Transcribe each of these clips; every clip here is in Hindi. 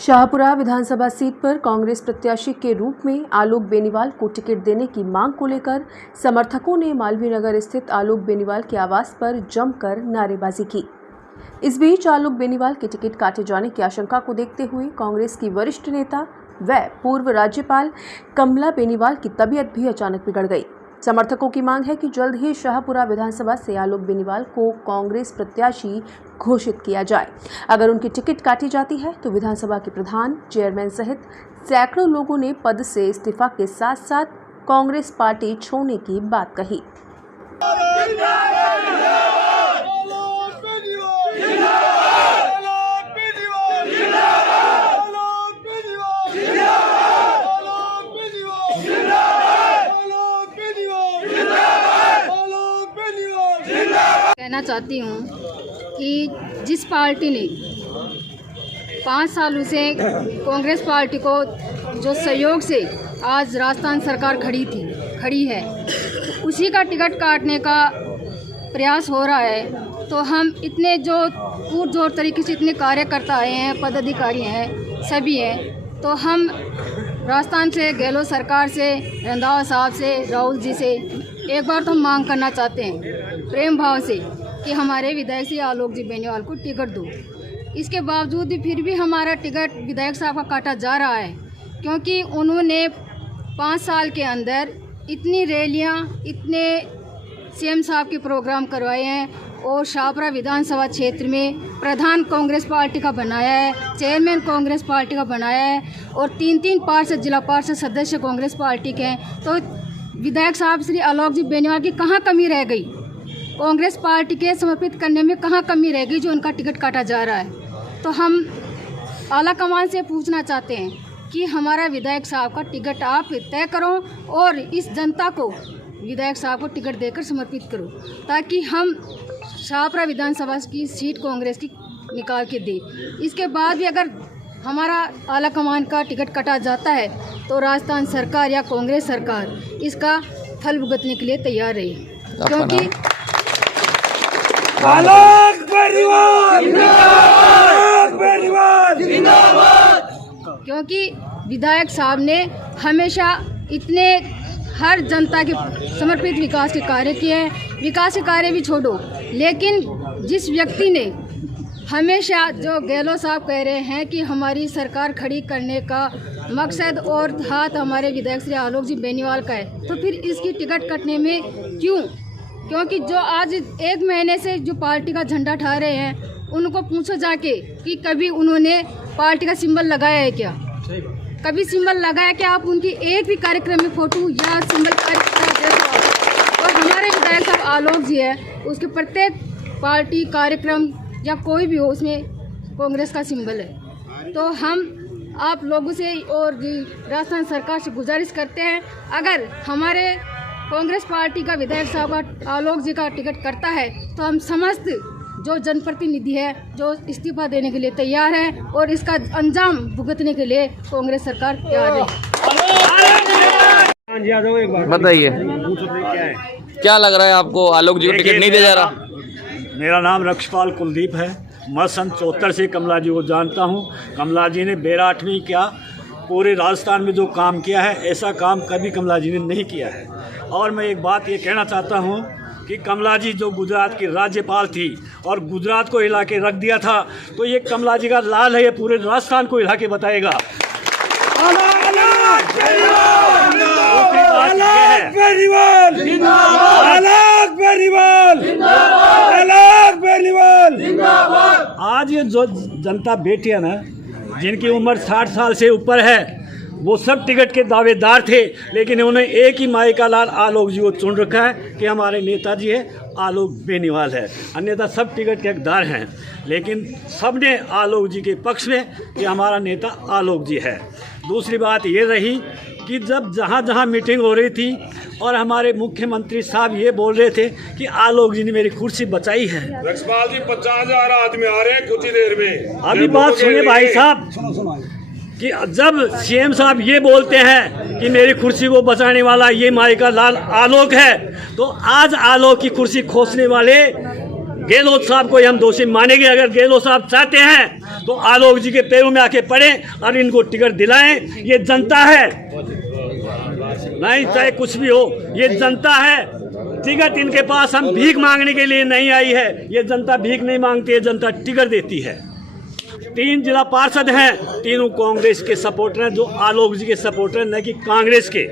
शाहपुरा विधानसभा सीट पर कांग्रेस प्रत्याशी के रूप में आलोक बेनीवाल को टिकट देने की मांग को लेकर समर्थकों ने मालवीय नगर स्थित आलोक बेनीवाल के आवास पर जमकर नारेबाजी की। इस बीच आलोक बेनीवाल के टिकट काटे जाने की आशंका को देखते हुए कांग्रेस की वरिष्ठ नेता व पूर्व राज्यपाल कमला बेनीवाल की तबीयत भी अचानक बिगड़ गई। समर्थकों की मांग है कि जल्द ही शाहपुरा विधानसभा से आलोक बेनीवाल को कांग्रेस प्रत्याशी घोषित किया जाए। अगर उनकी टिकट काटी जाती है तो विधानसभा के प्रधान, चेयरमैन सहित सैकड़ों लोगों ने पद से इस्तीफा के साथ साथ कांग्रेस पार्टी छोड़ने की बात कही। कहना चाहती हूँ कि जिस पार्टी ने 5 सालों से कांग्रेस पार्टी को जो सहयोग से आज राजस्थान सरकार खड़ी है, उसी का टिकट काटने का प्रयास हो रहा है। तो हम इतने जो पुरजोर तरीके से इतने कार्यकर्ता आए हैं, पदाधिकारी हैं, सभी हैं, तो हम राजस्थान से, गहलोत सरकार से, रंधावा साहब से, राहुल जी से एक बार तो हम मांग करना चाहते हैं प्रेम भाव से कि हमारे विधायक श्री आलोक जी बेनीवाल को टिकट दो। इसके बावजूद भी फिर भी हमारा टिकट विधायक साहब का काटा जा रहा है, क्योंकि उन्होंने 5 साल के अंदर इतनी रैलियां, इतने सीएम साहब के प्रोग्राम करवाए हैं और शाहपुरा विधानसभा क्षेत्र में प्रधान कांग्रेस पार्टी का बनाया है, चेयरमैन कांग्रेस पार्टी का बनाया है और 3 पार्षद, जिला पार्षद सदस्य कांग्रेस पार्टी के हैं। तो विधायक साहब श्री आलोक जी बेनीवाल की कहाँ कमी रह गई? कांग्रेस पार्टी के समर्पित करने में कहाँ कमी रह गई जो उनका टिकट काटा जा रहा है? तो हम आला कमान से पूछना चाहते हैं कि हमारा विधायक साहब का टिकट आप तय करो और इस जनता को विधायक साहब को टिकट देकर समर्पित करो, ताकि हम शाहपुरा विधानसभा की सीट कांग्रेस की निकाल के दें। इसके बाद भी अगर हमारा आला कमान का टिकट कटा जाता है तो राजस्थान सरकार या कांग्रेस सरकार इसका फल भुगतने के लिए तैयार रही, क्योंकि आलोक बेनीवाल जिंदाबाद, क्योंकि विधायक साहब ने हमेशा इतने हर जनता के समर्पित विकास के कार्य किए हैं। विकास के कार्य भी छोड़ो, लेकिन जिस व्यक्ति ने हमेशा, जो गहलोत साहब कह रहे हैं कि हमारी सरकार खड़ी करने का मकसद और हाथ हमारे विधायक श्री आलोक जी बेनीवाल का है, तो फिर इसकी टिकट कटने में क्यों? क्योंकि जो आज 1 महीने से जो पार्टी का झंडा ठा रहे हैं, उनको पूछो जाके कि कभी उन्होंने पार्टी का सिंबल लगाया है क्या? कभी सिंबल लगाया क्या? आप उनकी एक भी कार्यक्रम में फोटो या सिंबल और हमारे विधायक साहब आलोक जी है, उसके प्रत्येक पार्टी कार्यक्रम या कोई भी हो उसमें कांग्रेस का सिंबल है। तो हम आप लोगों से और राजस्थान सरकार से गुजारिश करते हैं, अगर हमारे कांग्रेस पार्टी का विधायक साहब का आलोक जी का टिकट करता है तो हम समस्त जो जनप्रतिनिधि है जो इस्तीफा देने के लिए तैयार है और इसका अंजाम भुगतने के लिए कांग्रेस सरकार तैयार है। बताइए, क्या लग रहा है आपको, आलोक जी को टिकट नहीं दिया जा रहा? मेरा नाम रक्षपाल कुलदीप है। मैं सन 74 से कमला जी को जानता हूँ। कमला जी ने बेराट नहीं किया, पूरे राजस्थान में जो काम किया है ऐसा काम कभी कमला जी ने नहीं किया है। और मैं एक बात ये कहना चाहता हूँ कि कमला जी जो गुजरात की राज्यपाल थी और गुजरात को हिला के रख दिया था, तो ये कमला जी का लाल है, ये पूरे राजस्थान को हिला के बताएगा। आज ये जो जनता बैठी है ना, जिनकी उम्र 60 साल से ऊपर है, वो सब टिकट के दावेदार थे, लेकिन उन्होंने एक ही माई का लाल आलोक जी को चुन रखा है कि हमारे नेताजी है आलोक बेनीवाल है। अन्यथा सब टिकट के हकदार हैं, लेकिन सब ने आलोक जी के पक्ष में कि हमारा नेता आलोक जी है। दूसरी बात ये रही कि जब जहाँ जहाँ मीटिंग हो रही थी और हमारे मुख्यमंत्री साहब ये बोल रहे थे कि आलोक जी ने मेरी कुर्सी बचाई है। रक्षपाल जी 50,000 आदमी आ रहे हैं कुछ ही देर में। अभी बात सुनिए भाई साहब, कि जब सीएम साहब ये बोलते हैं कि मेरी कुर्सी को बचाने वाला ये माई का लाल आलोक है, तो आज आलोक की कुर्सी खोसने वाले गहलोत साहब को ही हम दोषी मानेंगे। अगर गहलोत साहब चाहते हैं तो आलोक जी के पैरों में आके पड़े और इनको टिकट दिलाएं। ये जनता है, नहीं चाहे कुछ भी हो, ये जनता है। टिकट इनके पास हम भीख मांगने के लिए नहीं आई है। ये जनता भीख नहीं मांगती है, जनता टिकट देती है। 3 जिला पार्षद हैं, तीनों कांग्रेस के सपोर्टर हैं, जो आलोक जी के सपोर्टर न कि कांग्रेस के।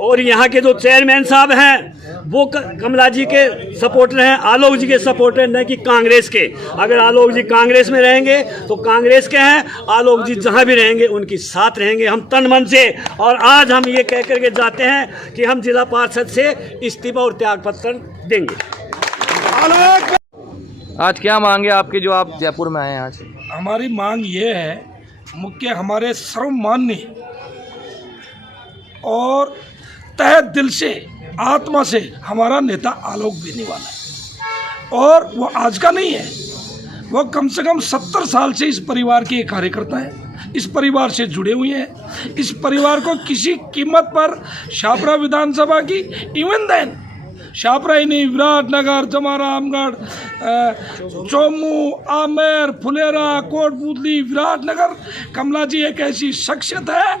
और यहाँ के जो चेयरमैन साहब हैं वो कमला जी के सपोर्टर हैं, आलोक जी के सपोर्टर न कि कांग्रेस के। अगर आलोक जी कांग्रेस में रहेंगे तो कांग्रेस के हैं, आलोक जी जहाँ भी रहेंगे उनके साथ रहेंगे हम तन मन से। और आज हम ये कह करके जाते हैं कि हम जिला पार्षद से इस्तीफा और त्यागपत्र देंगे। आज क्या मांगे आपकी जो आप जयपुर में आए हैं आज? हमारी मांग ये है, मुख्य हमारे सर्वमान्य और तहे दिल से आत्मा से हमारा नेता आलोक बेनीवाल है। और वो आज का नहीं है, वो कम से कम 70 साल से इस परिवार के कार्यकर्ता हैं, इस परिवार से जुड़े हुए हैं। इस परिवार को किसी कीमत पर शाहपुरा विधानसभा की इवन देन शाहपुरा ही नहीं, विराटनगर, जमारामगढ़, चोमू, आमेर, फुलेरा, कोटपुतली, विराटनगर, कमला जी एक ऐसी शख्सियत है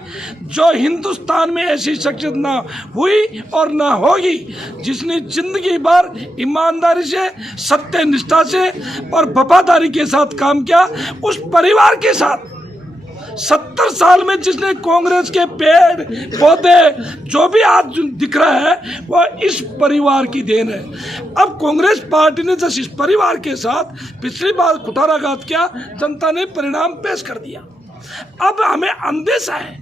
जो हिंदुस्तान में ऐसी शख्सियत ना हुई और ना होगी, जिसने जिंदगी भर ईमानदारी से, सत्य निष्ठा से और वफादारी के साथ काम किया। उस परिवार के साथ 70 साल में जिसने कांग्रेस के पेड़ पौधे जो भी आज दिख रहा है वो इस परिवार की देन है। अब कांग्रेस पार्टी ने जैसे इस परिवार के साथ पिछली बार कुठाराघात किया, जनता ने परिणाम पेश कर दिया। अब हमें अंदेशा है,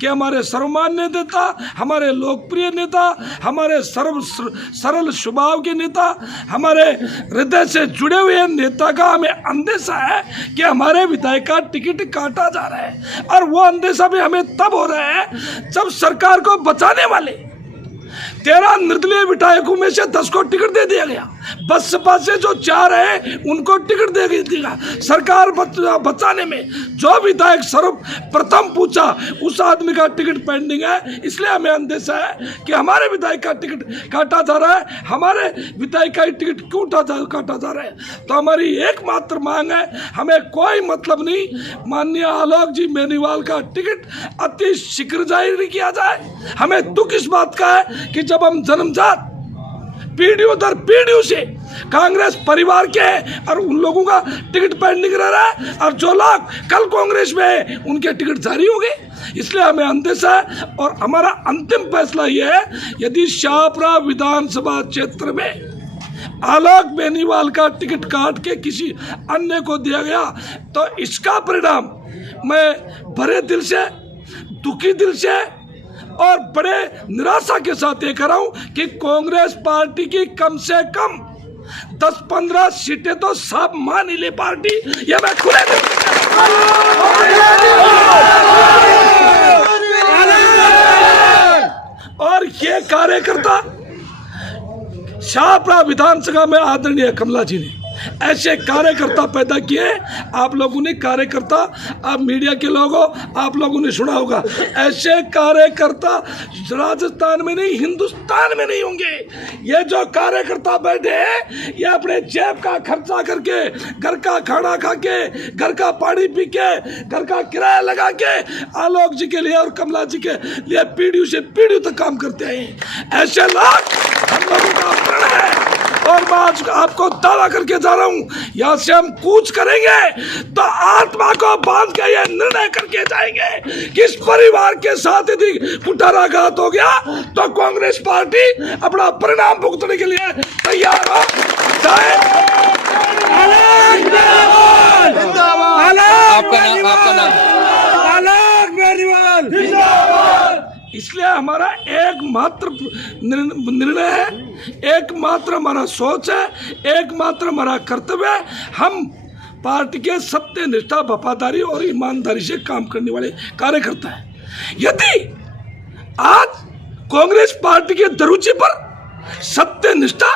कि हमारे सर्वमान्य नेता, हमारे लोकप्रिय नेता, हमारे सरल स्वभाव के नेता, हमारे हृदय से जुड़े हुए नेता का हमें अंदेशा है कि हमारे विधायक का टिकट काटा जा रहा है। और वो अंदेशा भी हमें तब हो रहा है जब सरकार को बचाने वाले 13 निर्दलीय विधायकों में से 10 को टिकट दे दिया गया। बसपा से जो 4 है उनको टिकट दे दिया। सरकार बचाने में जो विधायक सर्वप्रथम पूछा उस आदमी का टिकट पेंडिंग है। इसलिए हमें अंदेशा है कि हमारे विधायक का टिकट काटा जा रहा है। हमारे विधायक का टिकट क्यों काटा जा रहा है? तो हमारी एकमात्र मांग है, हमें कोई मतलब नहीं, माननीय आलोक जी बेनीवाल का टिकट अति शीघ्र जारी किया जाए। हमें दुख इस बात का है कि जब हम जन्मजात पीढ़ियों दर पीढ़ियों से कांग्रेस परिवार के हैं और उन लोगों का टिकट पेंडिंग रह रहा है, और जो लोग कल कांग्रेस में हैं उनके टिकट जारी हो गए। इसलिए हमें अंदेशा है और हमारा अंतिम फैसला यह है, यदि शाहपुरा विधानसभा क्षेत्र में आलोक बेनीवाल का टिकट काट के किसी अन्य को दिया गया तो इसका परिणाम मैं भरे दिल से, दुखी दिल से और बड़े निराशा के साथ ये कर रहा हूं कि कांग्रेस पार्टी की कम से कम 10-15 सीटें तो साफ मान ही ले पार्टी। ये मैं खुले और ये कार्यकर्ता शाहपुरा विधानसभा में आदरणीय कमला जी ने ऐसे कार्यकर्ता पैदा किए। आप लोगों ने कार्यकर्ता, आप मीडिया के लोगों, आप लोगों ने सुना होगा, ऐसे कार्यकर्ता राजस्थान में नहीं हिंदुस्तान में नहीं होंगे। ये जो कार्यकर्ता बैठे हैं ये अपने जेब का खर्चा करके, घर का खाना खा के, घर का पानी पी के, घर का किराया लगा के आलोक जी के लिए और कमला जी के लिए पीढ़ियों से पीढ़ियों तक काम करते हैं। ऐसे लोग हम लोगों का प्रण है। और मैं आज आपको दावा करके जा रहा हूं, यहां से हम कूच करेंगे तो आत्मा को बांध के ये निर्णय करके जाएंगे कि इस परिवार के साथ यदि कुठाराघात हो गया तो कांग्रेस पार्टी अपना परिणाम भुगतने के लिए तैयार हो जाए। आपका नाम? आलोक बेनीवाल। इसलिए हमारा एकमात्र निर्णय है, एकमात्र हमारा सोच है, एकमात्र हमारा कर्तव्य है। हम पार्टी के सत्य निष्ठा, वफादारी और ईमानदारी से काम करने वाले कार्यकर्ता हैं। यदि आज कांग्रेस पार्टी के दरूचे पर सत्य निष्ठा,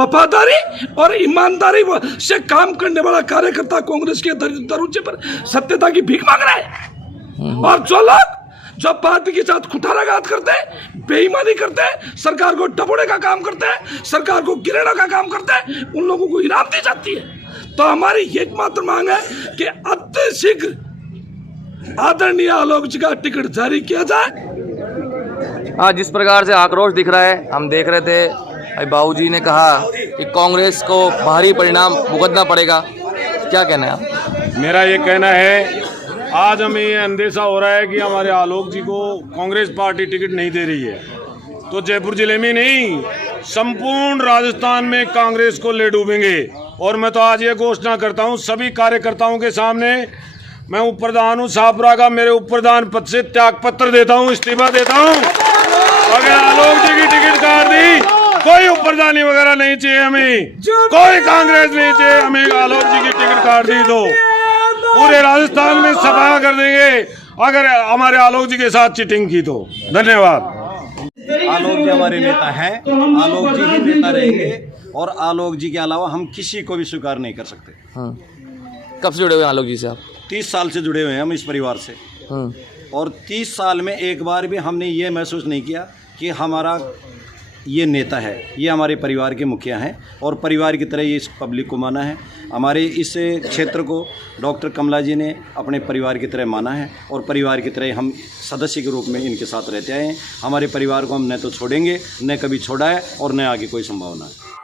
वफादारी और ईमानदारी से काम करने वाला कार्यकर्ता कांग्रेस के दरूचे पर सत्यता की भीख मांग रहा है, और जो लोग जो पार्टी के साथ कुठाराघात करते हैं, बेईमानी करते हैं, सरकार को टपोड़े का काम करते हैं, सरकार को गिराने का काम करते हैं, उन लोगों को इनाम दी जाती है। तो हमारी एकमात्र मांग है कि अति शीघ्र आदरणीय आलोक जी का टिकट जारी किया जाए। हाँ, जिस प्रकार से आक्रोश दिख रहा है, हम देख रहे थे बाबूजी ने कहा कि कांग्रेस को भारी परिणाम भुगतना पड़ेगा, क्या कहना है आप? मेरा ये कहना है, आज हमें ये अंदेशा हो रहा है कि हमारे आलोक जी को कांग्रेस पार्टी टिकट नहीं दे रही है, तो जयपुर जिले में नहीं, संपूर्ण राजस्थान में कांग्रेस को ले डूबेंगे। और मैं तो आज ये घोषणा करता हूँ सभी कार्यकर्ताओं के सामने, मैं उप प्रधान हूँ शाहपुरा का, मेरे उप प्रधान पद से त्याग पत्र देता हूँ, इस्तीफा देता हूँ। अगर आलोक जी की टिकट काट दी, कोई उप प्रधानी वगैरह नहीं चाहिए हमें, कोई कांग्रेस नहीं चाहिए हमें। आलोक जी की टिकट काट दी तो पूरे राजस्थान में सफाया कर देंगे अगर हमारे आलोक जी के साथ चीटिंग की तो। धन्यवाद। आलोक जी हमारे नेता हैं, आलोक जी ही नेता रहेंगे और आलोक जी के अलावा हम किसी को भी स्वीकार नहीं कर सकते। कब से जुड़े हुए हैं आलोक जी से आप? 30 साल से जुड़े हुए हैं हम इस परिवार से, और 30 साल में एक बार भी हमने ये महसूस नहीं किया कि हमारा ये नेता है, ये हमारे परिवार के मुखिया हैं और परिवार की तरह ये इस पब्लिक को माना है। हमारे इस क्षेत्र को डॉक्टर कमला जी ने अपने परिवार की तरह माना है और परिवार की तरह हम सदस्य के रूप में इनके साथ रहते आए हैं। हमारे परिवार को हम न तो छोड़ेंगे, न कभी छोड़ा है और न आगे कोई संभावना है।